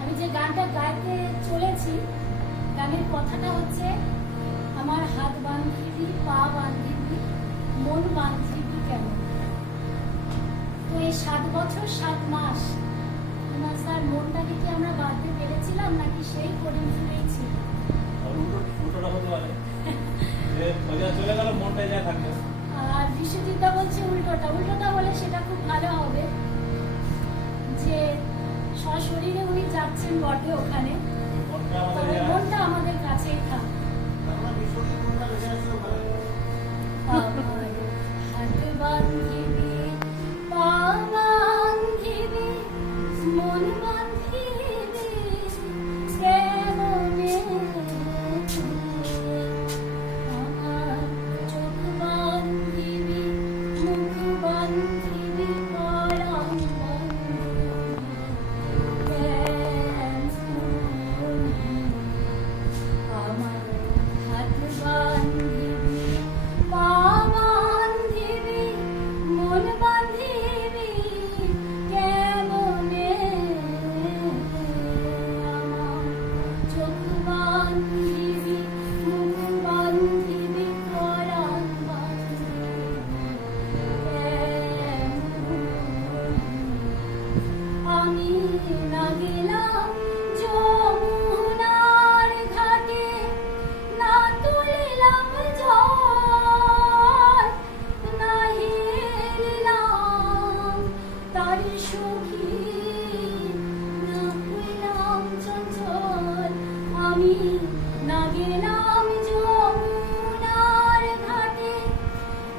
আমি যে গানটা গাইতে চলেছি, গানের কথাটা হচ্ছে আমার হাত বাঁধিবি, পা বাঁধিবি, মন বাঁধিবি কেন। তো এই 7 বছর 7 মাস স্যার মনটাকে কি আমরা বাঁধতে পেরেছিলাম নাকি সেই করিম ফিরেই ছিল? চলে গেল মনটাই যা থাকবে। আর বিশ্বজিৎদা বলছে উল্টোটা বলে সেটা খুব ভালো হবে যে সশরীরে উনি যাচ্ছেন বটে ওখানে, মনটা আমাদের কাছেই থাক। হাত বাঁধিবি, পা বাঁধিবি, মন বাঁধিবি কেমনে, আমার চোখ বাঁধিবি, মুখ বাঁধিবি, পরাণ আমার হাত বাঁধিবি, পা বাঁধিবি, মন বাঁধিবি কেমনে, আমার চোখ বাঁধিবি, মুখ বাঁধিবি, পরাণ আমি না গেলাম যমুনার ঘাটে, না তুলিলাম জল, না হেলিলাম তার সখী, না হইলাম চঞ্চল। আমি না গেলাম যমুনার ঘাটে,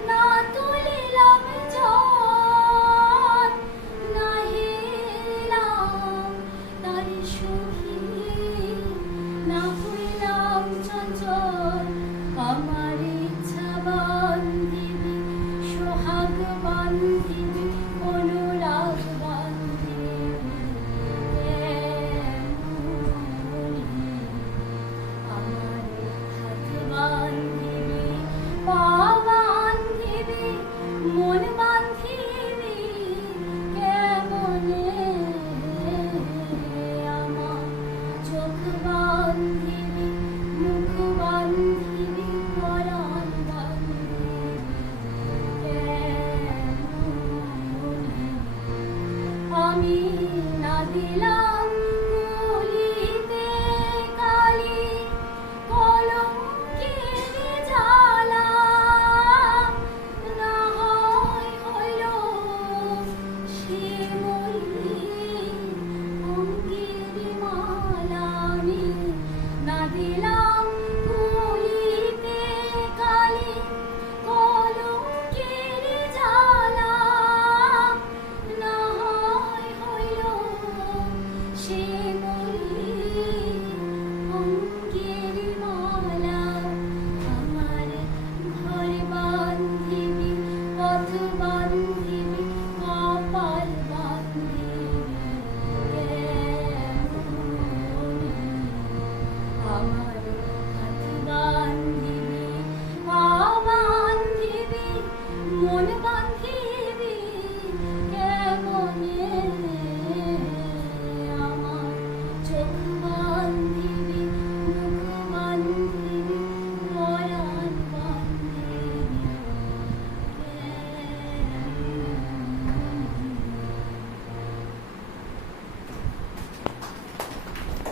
না তুলিলাম জল, না হেলিলাম তার সখী, না হইলাম চঞ্চল। আমার ইচ্ছা বান্ধিবি, সোহাগ বান্ধিবি, অনুরাগ বান্ধিবি কেমনে, আমার হাত বান্ধিবি, পা বান্ধিবি, মন বান্ধিবি কেমনে, আমার চোখ বান্ধিবি, মুখ বান্ধিবি, পরাণ বান্ধিবি কেমনে। আমি না দিলাম